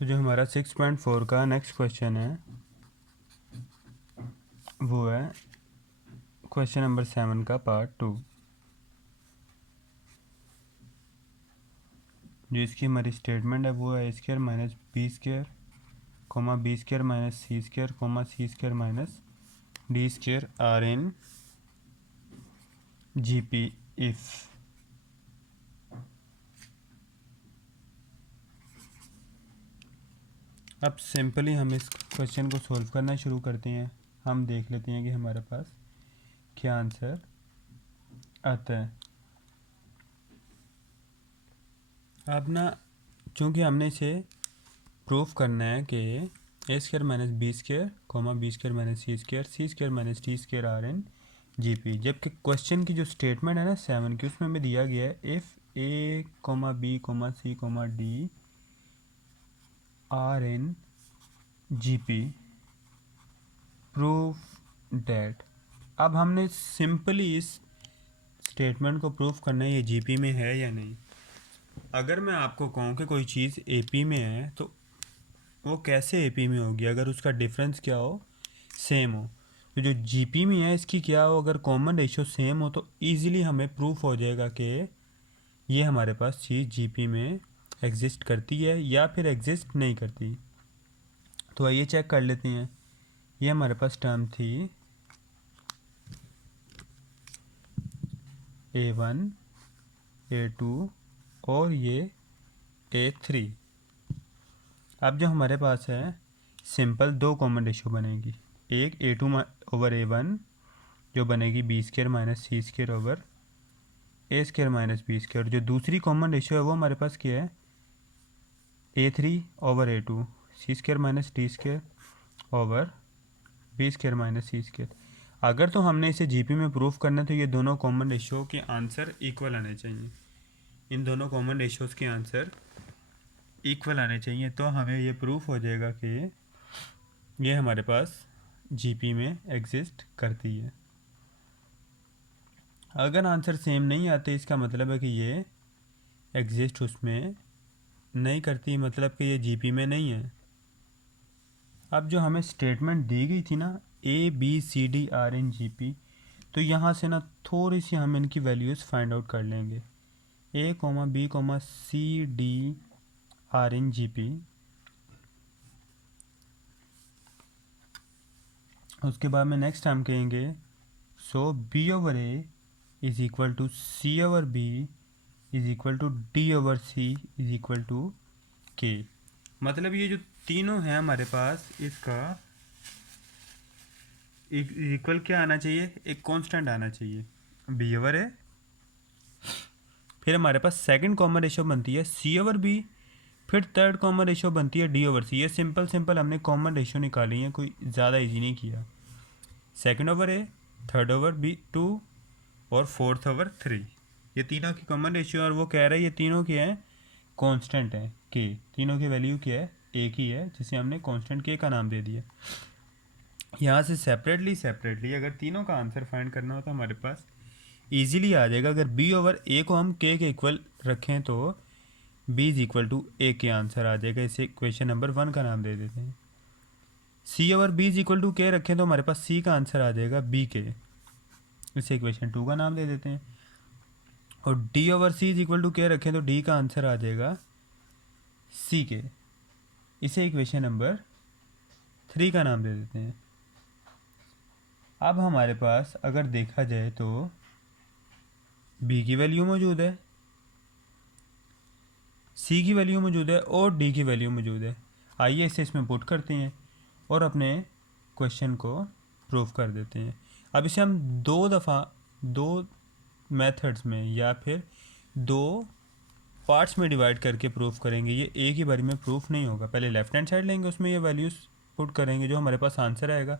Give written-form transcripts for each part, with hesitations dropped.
तो जो हमारा 6.4 का नेक्स्ट क्वेश्चन है वो है क्वेश्चन नंबर 7 का पार्ट 2। जो इसकी हमारी स्टेटमेंट है वो है a square minus b square comma b square minus c square comma c square minus d square are in G P if. अब सिंपली हम इस क्वेश्चन को सॉल्व करना शुरू करते हैं। हम देख लेते हैं कि हमारे पास क्या आंसर आता है। अब ना चूँकि हमने इसे प्रूफ करना है कि a square minus b square comma b square minus c square minus t square are in G P, जबकि क्वेश्चन की जो स्टेटमेंट है ना 7 की उसमें हमें दिया गया है if a comma b comma c comma d are in G P proof that. अब हमने सिंपली इस स्टेटमेंट को प्रूफ करना है ये जीपी में है या नहीं। अगर मैं आपको कहूँ कि कोई चीज़ एपी में है तो वो कैसे एपी में होगी अगर उसका डिफरेंस क्या हो, सेम हो। तो जो जीपी में है इसकी क्या हो, अगर कॉमन रेशियो सेम हो तो इजीली हमें प्रूफ हो जाएगा कि ये हमारे पास चीज़ जीपी में एग्जिस्ट करती है या फिर एग्जिस्ट नहीं करती। तो आइए चेक कर लेते हैं। ये हमारे पास टर्म थी A1 A2 और ये A3। अब जो हमारे पास है सिंपल दो कॉमन रेशियो बनेगी, एक A2 ओवर A1 जो बनेगी B square minus c square over a square minus b square. जो दूसरी कॉमन रेशियो है वो हमारे पास क्या है A3 over A2 c square minus d square over b square minus c square. अगर तो हमने इसे जीपी में प्रूफ करना है तो ये दोनों कॉमन रेशियो के आंसर इक्वल आने चाहिए। इन दोनों कॉमन रेशियोज़ के आंसर इक्वल आने चाहिए तो हमें ये प्रूफ हो जाएगा कि ये हमारे पास जीपी में एग्जिस्ट करती है। अगर आंसर सेम नहीं आते इसका मतलब है कि ये एग्जिस्ट उसमें नहीं करती, मतलब कि ये जीपी में नहीं है। अब जो हमें स्टेटमेंट दी गई थी ना a b c d are in G P, तो यहाँ से ना थोड़ी सी हम इनकी वैल्यूज़ फाइंड आउट कर लेंगे। A comma b comma c d are in G P. उसके बाद में नेक्स्ट हम कहेंगे so b over a is equal to c over b is equal to d over c is equal to k. मतलब ये जो तीनों हैं हमारे पास इसका इक्वल क्या आना चाहिए, एक कांस्टेंट आना चाहिए बी ओवर ए। फिर हमारे पास सेकंड कॉमन रेशियो बनती है सी ओवर बी, फिर थर्ड कॉमन रेशियो बनती है डी ओवर सी। ये सिंपल हमने कॉमन रेशियो निकाली है, कोई ज़्यादा इजी नहीं किया। सेकंड ओवर ए, थर्ड ओवर बी 2 और फोर्थ ओवर 3, ये तीनों की कॉमन रेशियो। और वो कह रहा है ये तीनों के हैं कांस्टेंट है के, तीनों की वैल्यू क्या है एक ही है जिसे हमने कांस्टेंट के का नाम दे दिया। यहाँ से सेपरेटली अगर तीनों का आंसर फाइंड करना हो तो हमारे पास इजीली आ जाएगा। अगर बी ओवर ए को हम के इक्वल रखें तो बी इज इक्वल टू ए के आंसर आ जाएगा। इसे क्वेश्चन नंबर 1 का नाम दे देते हैं। C over b is equal to k रखें तो हमारे पास सी का आंसर आ जाएगा बी के, इसे इक्वेशन 2 का नाम दे देते हैं। और d over c is equal to k रखें तो डी का आंसर आ जाएगा सी के, इसे इक्वेशन नंबर 3 का नाम दे देते हैं। अब हमारे पास अगर देखा जाए तो बी की वैल्यू मौजूद है, सी की वैल्यू मौजूद है और डी की वैल्यू मौजूद है। आइए इसे इसमें पुट करते हैं और अपने क्वेश्चन को प्रूफ कर देते हैं। अब इसे हम दो मेथड्स में या फिर दो पार्ट्स में डिवाइड करके प्रूफ करेंगे। ये एक ही बारी में प्रूफ नहीं होगा। पहले लेफ्ट हैंड साइड लेंगे, उसमें ये वैल्यूज़ पुट करेंगे जो हमारे पास आंसर आएगा,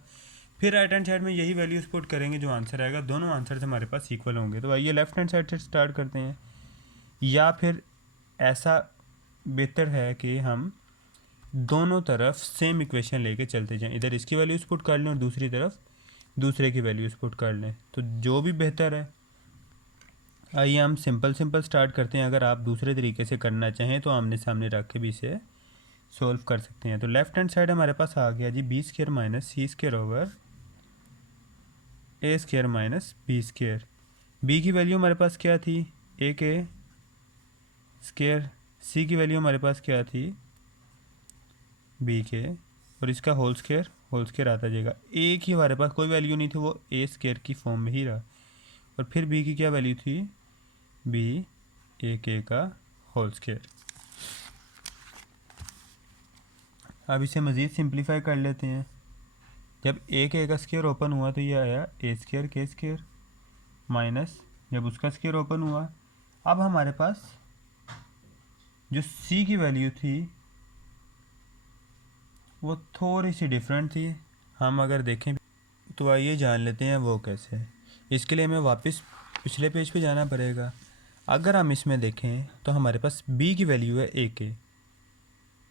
फिर राइट हैंड साइड में यही वैल्यूज़ पुट करेंगे जो आंसर आएगा। दोनों आंसर हमारे पास इक्वल होंगे। तो आइए लेफ्ट हैंड साइड से स्टार्ट करते हैं, या फिर ऐसा बेहतर है कि हम दोनों तरफ सेम इक्वेशन लेके चलते जाएं। इधर इसकी वैल्यूज़ पुट कर लें और दूसरी तरफ दूसरे की वैल्यूज़ पुट कर लें, तो जो भी बेहतर है। आइए हम सिंपल स्टार्ट करते हैं। अगर आप दूसरे तरीके से करना चाहें तो आमने सामने रख के भी इसे सोल्व कर सकते हैं। तो लेफ्ट हैंड साइड हमारे पास आ गया जी b square minus c square over a square minus b square. B की वैल्यू हमारे पास क्या थी, ए के स्क्र। सी की वैल्यू हमारे पास क्या थी, बी के, और इसका होल स्क्र आता जाएगा। ए की हमारे पास कोई वैल्यू नहीं थी, वो ए स्क्र की फॉर्म में ही रहा। और फिर बी की क्या वैल्यू थी, बी ए के का होल स्क्र। अब इसे मज़ीद सिंप्लीफाई कर लेते हैं। जब ए के का स्क्र ओपन हुआ तो ये आया ए स्क्र के स्क्र माइनस जब उसका स्क्र ओपन हुआ। अब हमारे पास जो सी की वैल्यू थी वो थोड़ी सी डिफरेंट थी। हम अगर देखें तो आइए जान लेते हैं वो कैसे है। इसके लिए हमें वापस पिछले पेज पे जाना पड़ेगा। अगर हम इसमें देखें तो हमारे पास बी की वैल्यू है ए के,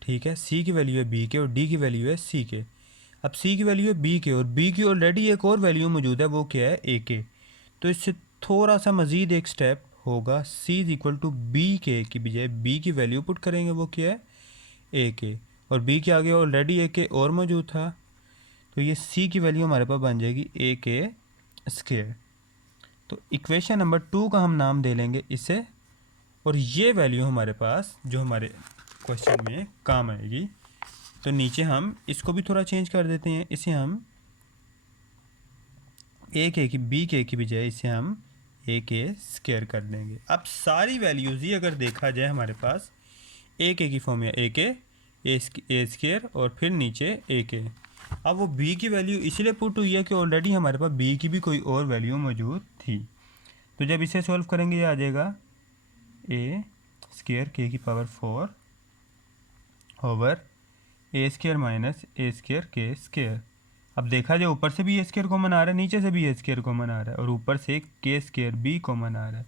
ठीक है, सी की वैल्यू है बी के और डी की वैल्यू है सी के। अब सी की वैल्यू है बी के और बी की ऑलरेडी एक और वैल्यू मौजूद है, वो क्या है, ए के। तो इससे थोड़ा सा मज़ीद एक स्टेप होगा, सी इज़ इक्वल टू बी के की बजाय बी की वैल्यू पुट करेंगे, वो क्या है, ए के, और बी के आगे ऑलरेडी ए के और मौजूद था। तो ये सी की वैल्यू हमारे पास बन जाएगी ए के स्क्वायर। तो इक्वेशन नंबर 2 का हम नाम दे लेंगे इसे, और ये वैल्यू हमारे पास जो हमारे क्वेश्चन में काम आएगी। तो नीचे हम इसको भी थोड़ा चेंज कर देते हैं, इसे हम ए के की बी के की बजाय इसे हम ए के स्क्वायर कर देंगे। अब सारी वैल्यूज़ ही अगर देखा जाए हमारे पास ए के की फॉर्म है ए के ए स्क्वायर और फिर नीचे ए के। अब वो बी की वैल्यू इसलिए पुट हुई है कि ऑलरेडी हमारे पास बी की भी कोई और वैल्यू मौजूद थी। तो जब इसे सॉल्व करेंगे ये आ जाएगा ए स्क्वायर के की पावर 4 ओवर ए स्क्वायर माइनस ए स्क्वायर के स्क्वायर। अब देखा जाए ऊपर से भी ए स्क्वायर कॉमन आ रहा है, नीचे से भी ए स्क्वायर कॉमन आ रहा है, और ऊपर से के स्क्वायर भी कॉमन आ रहा है।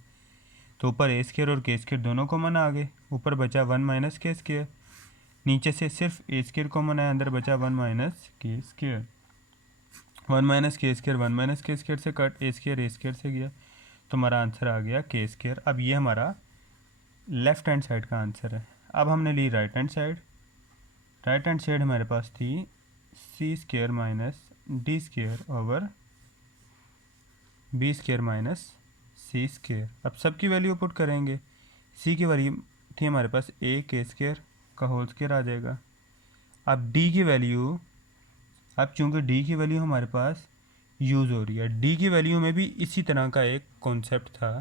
तो ऊपर ए स्क्वायर और के स्क्वायर दोनों कॉमन आ गए, ऊपर बचा 1 माइनस के स्क्वायर। नीचे से सिर्फ ए स्क्वायर कॉमन आया, अंदर बचा 1 माइनस के स्क्वायर। 1 माइनस के स्क्वायर 1 माइनस के स्क्वायर से कट, ए स्क्वायर से गया, तो हमारा आंसर आ गया के स्क्वायर। अब ये हमारा लेफ्ट हैंड साइड का आंसर है। अब हमने ली right hand side. Right hand side हमारे पास थी c square minus d square over b square minus c square. अब सबकी वैल्यू पुट करेंगे। सी की वैल्यू थी हमारे पास ए के स्क्वायर का होल स्क्वायर आ जाएगा। अब डी की वैल्यू, अब चूंकि डी की वैल्यू हमारे पास यूज़ हो रही है, डी की वैल्यू में भी इसी तरह का एक कॉन्सेप्ट था।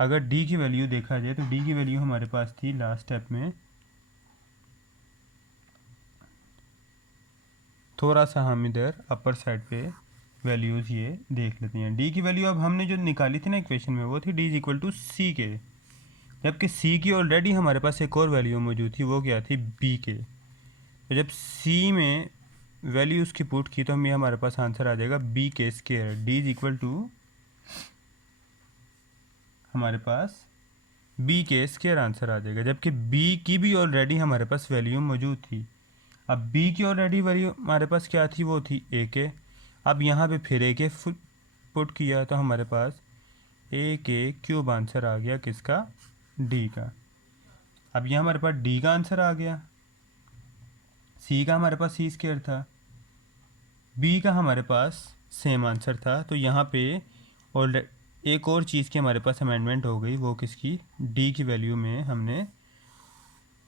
अगर डी की वैल्यू देखा जाए तो डी की वैल्यू हमारे पास थी लास्ट स्टेप में, थोड़ा सा हम इधर अपर साइड पे वैल्यूज़ ये देख लेते हैं। डी की वैल्यू अब हमने जो निकाली थी ना इक्वेशन में, वो थी डी इज इक्वल टू सी के, जबकि सी की ऑलरेडी हमारे पास एक और वैल्यू मौजूद थी, वो क्या थी, बी के। तो जब सी में वैल्यू उसकी पुट की तो हमारे पास आंसर आ जाएगा बी के square. D is equal to हमारे पास बी के स्क्वायर आंसर आ जाएगा, जबकि बी की भी ऑलरेडी हमारे पास वैल्यू मौजूद थी। अब बी की ऑलरेडी वैल्यू हमारे पास क्या थी, वो थी ए के। अब यहाँ पे फिर ए के पुट किया तो हमारे पास ए के क्यूब आंसर आ गया, किसका, डी का। अब यहाँ हमारे पास डी का आंसर आ गया, सी का हमारे पास सी स्क्वायर था, बी का हमारे पास सेम आंसर था। तो यहाँ पे और एक और चीज़ की हमारे पास अमेंडमेंट हो गई, वो किसकी, डी की वैल्यू में हमने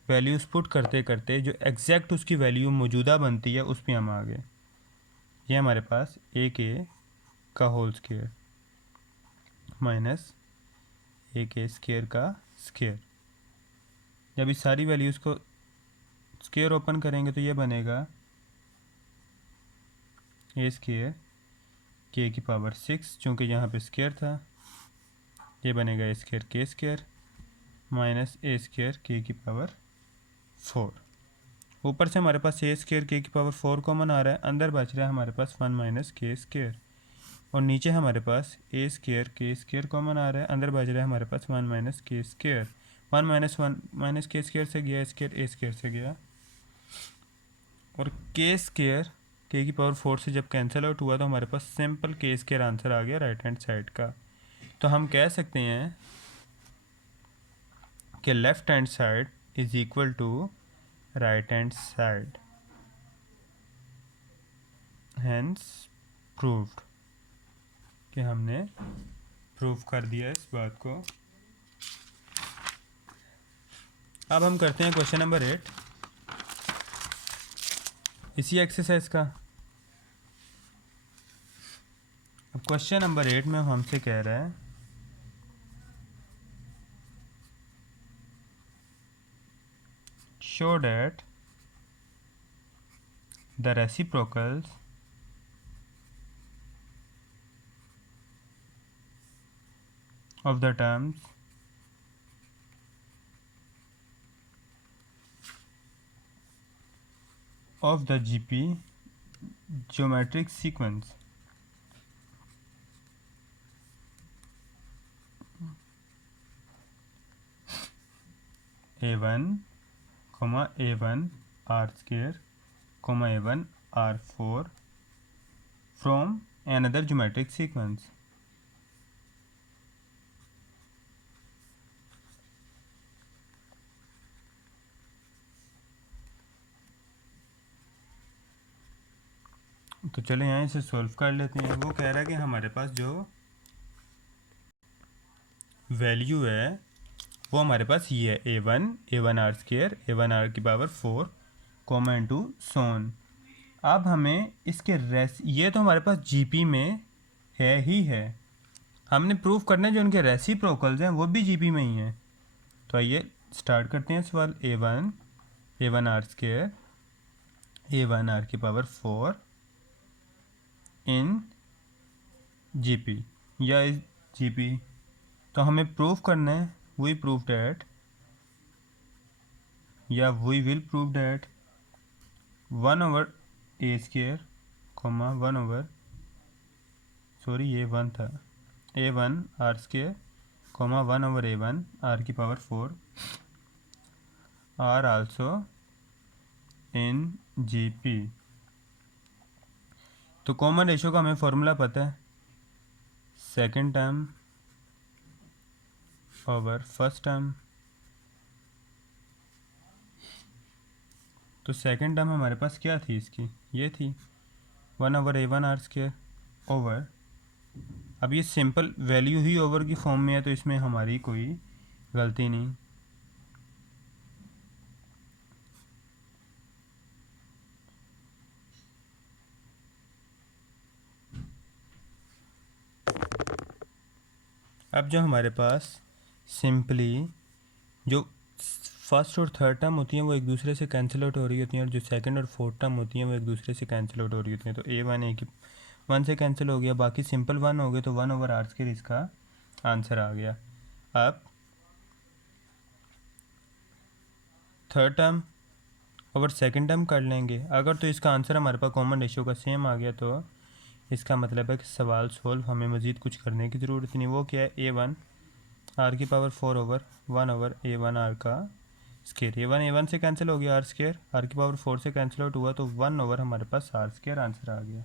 वैल्यूज़ पुट करते करते जो एग्जैक्ट उसकी वैल्यू मौजूदा बनती है उस पर हम आ गए। ये हमारे पास ए के का होल स्क्वायर माइनस ए के स्क्वायर का स्क्वायर। जब इस सारी वैल्यूज़ को स्क्वायर ओपन करेंगे तो ये बनेगा ए स्क्वायर के की पावर 6, चूँकि यहाँ पे स्क्वायर था, ये बनेगा ए स्क्वायर के स्क्वायर माइनस ए स्क्वायर के की पावर 4। ऊपर से हमारे पास ए स्क्वायर के की पावर 4 कॉमन आ रहा है, अंदर बच रहा है हमारे पास 1 माइनस के स्क्वायर, और नीचे हमारे पास ए स्क्वायर के स्क्वायर कॉमन आ रहा है, अंदर बच रहा है हमारे पास 1 माइनस के स्क्वायर। 1 माइनस के स्क्वायर से गया स्क्वायर, ए स्क्वायर से गया, और के स्क्वायर के की पावर 4 से जब कैंसिल आउट हुआ तो हमारे पास सिंपल के स्क्वायर आंसर आ गया राइट हैंड साइड का। तो हम कह सकते हैं कि left hand side is equal to right hand side, hence proved, कि हमने प्रूव कर दिया इस बात को। अब हम करते हैं क्वेश्चन नंबर 8 इसी एक्सरसाइज का। अब क्वेश्चन नंबर 8 में हमसे कह रहा है show that the reciprocals of the terms of the GP geometric sequence A1, A1 R square, A1 R4 from another geometric sequence. तो चलो यहाँ इसे सॉल्व कर लेते हैं। वो कह रहा है कि हमारे पास जो वैल्यू है वो हमारे पास ये है A1 R स्क्र, A1 R की पावर 4 कॉमा इंटू सोन। अब हमें इसके ये तो हमारे पास GP में है ही है, हमने प्रूव करना है जो उनके रेसिप्रोकल्स हैं वो भी GP में ही हैं। तो आइए स्टार्ट करते हैं सवाल। A1 R स्क्र, A1 R की पावर 4 इन GP या इस GP, तो हमें प्रूव करना है वी प्रूव डैट या we will prove that 1/A स्क्र कॉमा 1/, सॉरी ये 1 था, A1 R स्क्र कॉमा 1/A1 R की power 4 are also in GP। तो कॉमन रेशियो का हमें फॉर्मूला पता है, second term over first term. तो सेकेंड टर्म हमारे पास क्या थी इसकी, ये थी 1/A1 R स्क्र ओवर, अब ये सिंपल वैल्यू ही ओवर की फॉर्म में है तो इसमें हमारी कोई गलती नहीं। अब जो हमारे पास सिंपली जो फर्स्ट और थर्ड टर्म होती हैं वो एक दूसरे से कैंसिल आउट हो रही होती हैं, और जो सेकंड और फोर्थ टर्म होती हैं वो एक दूसरे से कैंसिल आउट हो रही होती हैं। तो A1 से कैंसिल हो गया, बाकी सिंपल 1 हो गए, तो 1/R स्क्र इसका आंसर आ गया। अब third term over second term कर लेंगे, अगर तो इसका आंसर हमारे पास कॉमन रेशियो का सेम आ गया तो इसका मतलब है कि सवाल सोल्व, हमें मज़ीद कुछ करने की ज़रूरत नहीं। वो क्या है, A1 R की पावर 4 ओवर 1/A1 R का स्क्र, A1 से कैंसिल हो गया, R स्क्र R की पावर 4 से कैंसिल आउट हुआ, तो 1 हमारे पास R स्क्र आंसर आ गया।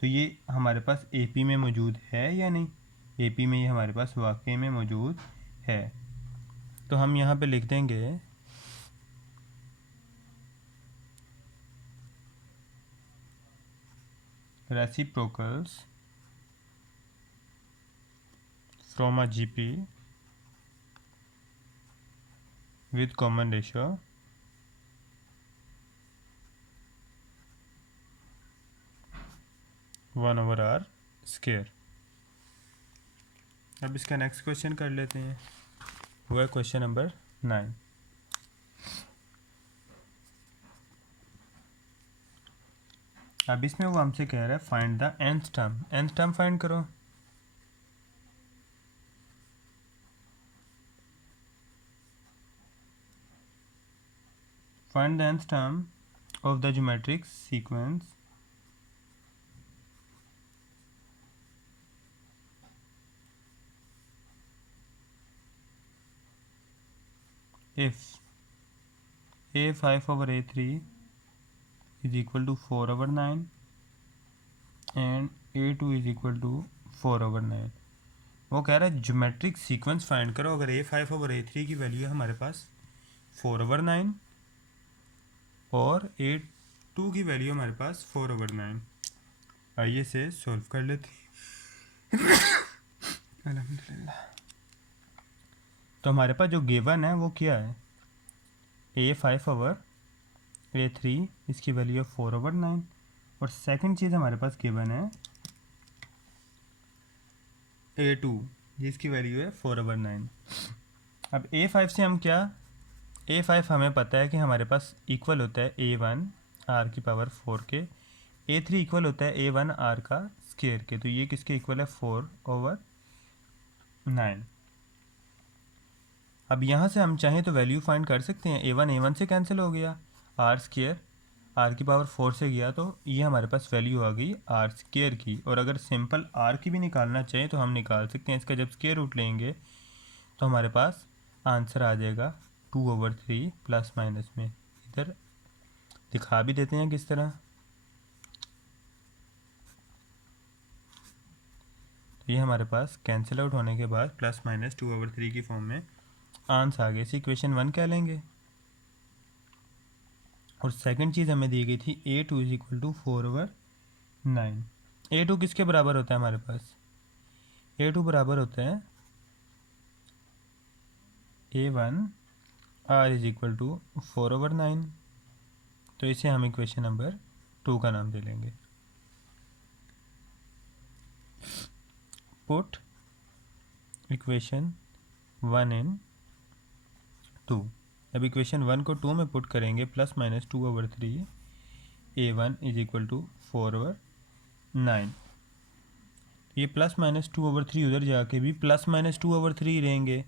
तो ये हमारे पास AP में मौजूद है या नहीं, AP में ये हमारे पास वाकई में मौजूद है। तो हम यहाँ पे लिख देंगे reciprocals from a GP with common ratio (1/R square. अब इसका नेक्स्ट क्वेश्चन कर लेते हैं, वो है क्वेश्चन नंबर 9। अब इसमें वो हमसे कह रहा है find the nth term, nth term find करो। Find the nth term of the geometric sequence if A5/A3 is equal to 4/9 and A2 is equal to 4/9। वो कह रहा है ज्योमेट्रिक सीक्वेंस फाइंड करो, अगर A5/A3 की वैल्यू है हमारे पास 4/9 और A2 की वैल्यू हमारे पास 4/9। आइए इसे सॉल्व कर लेते हैं। अल्हम्दुलिल्लाह। तो हमारे पास जो गिवन है वो क्या है, A5/A3, इसकी वैल्यू है 4/9। और सेकंड चीज़ हमारे पास गिवन है A2, जिसकी वैल्यू है 4/9। अब A5 से हम क्या, A5 हमें पता है कि हमारे पास इक्वल होता है A1 r⁴ के, A3 इक्वल होता है A1 r² के। तो ये किसके इक्वल है, 4/9। अब यहाँ से हम चाहें तो वैल्यू फाइंड कर सकते हैं। A1 से कैंसिल हो गया, r² r⁴ से गया, तो ये हमारे पास वैल्यू आ गई r² की। और अगर सिंपल r की भी निकालना चाहें तो हम निकाल सकते हैं। इसका जब स्क्वायर रूट लेंगे तो हमारे पास आंसर आ जाएगा 2/3 प्लस माइनस में। इधर दिखा भी देते हैं किस तरह। तो ये हमारे पास कैंसिल आउट होने के बाद प्लस माइनस 2/3 की फॉर्म में आंसर आ गया। इसे इक्वेशन 1 कह लेंगे। और सेकंड चीज़ हमें दी गई थी A2 = 4/9। A2 किसके बराबर होता है हमारे पास, A2 बराबर होता है A1 r = 4/9। तो इसे हम इक्वेशन नंबर 2 का नाम दे लेंगे। पुट इक्वेशन 1 इन 2। अब इक्वेशन 1 को 2 में पुट करेंगे, प्लस माइनस 2/3 A1 = 4/9। ये प्लस माइनस 2/3 उधर जाके भी प्लस माइनस 2/3 रहेंगे,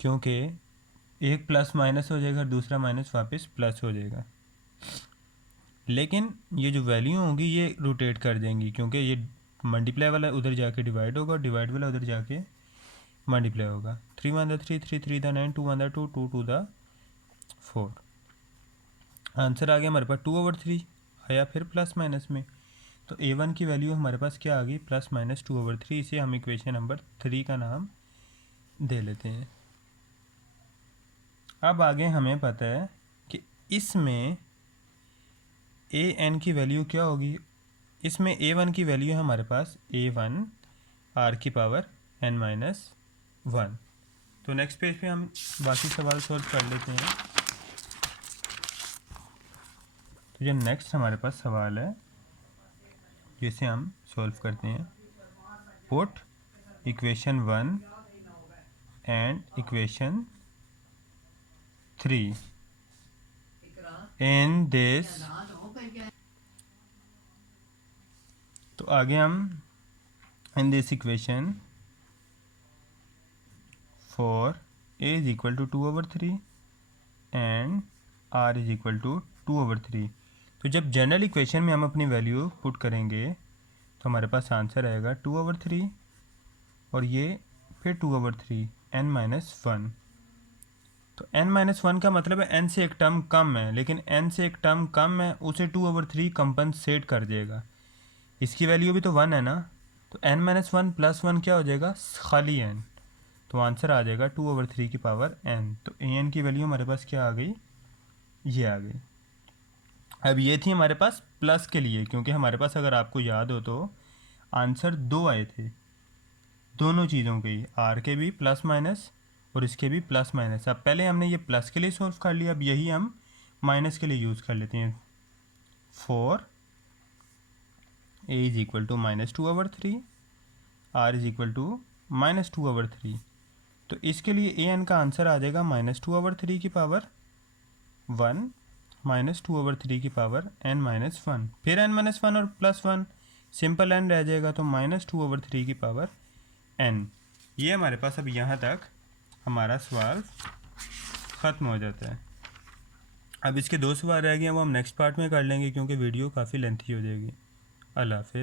क्योंकि एक प्लस माइनस हो जाएगा, दूसरा माइनस वापस प्लस हो जाएगा। लेकिन ये जो वैल्यू होंगी ये रोटेट कर देंगी, क्योंकि ये मल्टीप्लाई वाला उधर जाके डिवाइड होगा और डिवाइड वाला उधर जाके मल्टीप्लाई होगा। 3 1 3 3 3 9 2 1 2 2 2 4। आंसर आ गया हमारे पास 2/3 आया, फिर प्लस माइनस में। तो A1 की वैल्यू हमारे पास क्या आ गई, प्लस माइनस 2/3। इसे हम इक्वेशन नंबर 3 का नाम दे लेते हैं। अब आगे हमें पता है कि इसमें an की वैल्यू क्या होगी। इसमें A1 की वैल्यू है हमारे पास A1 r⁴n-1। तो नेक्स्ट पेज पे हम बाकी सवाल सॉल्व कर लेते हैं। तो जो नेक्स्ट हमारे पास सवाल है जिसे हम सॉल्व करते हैं, put equation 1 and equation 3 in this. तो आगे हम in this equation for A = 2/3 and R = 2/3। तो जब जनरल इक्वेशन में हम अपनी वैल्यू पुट करेंगे तो हमारे पास आंसर आएगा 2/3 और ये फिर 2/3 n-1। तो n-1 का मतलब है n से एक टर्म कम है, लेकिन n से एक टर्म कम है उसे 2/3 कंपनसेट कर देगा। इसकी वैल्यू भी तो 1 है ना, तो n-1 + 1 क्या हो जाएगा, खाली n। तो आंसर आ जाएगा 2/3 की पावर n। तो an की वैल्यू हमारे पास क्या आ गई, ये आ गई। अब ये थी हमारे पास प्लस के लिए, क्योंकि हमारे पास अगर आपको याद हो तो आंसर 2 आए थे दोनों चीज़ों के ही, आर के भी प्लस माइनस और इसके भी प्लस माइनस। अब पहले हमने ये प्लस के लिए सॉल्व कर लिया, अब यही हम माइनस के लिए यूज़ कर लेते हैं। 4 A = -2/3 R = -2/3। तो इसके लिए an का आंसर आ जाएगा -2/3 की पावर 1 -2/3 की पावर n-1। फिर n-1 और +1 सिंपल n रह जाएगा, तो -2/3 की पावर n। ये हमारे पास अब यहाँ तक हमारा सवाल ख़त्म हो जाता है। अब इसके 2 सवाल रह गए हैं, वो हम नेक्स्ट पार्ट में कर लेंगे, क्योंकि वीडियो काफ़ी लेंथी हो जाएगी। अल्लाह हाफ़िज़।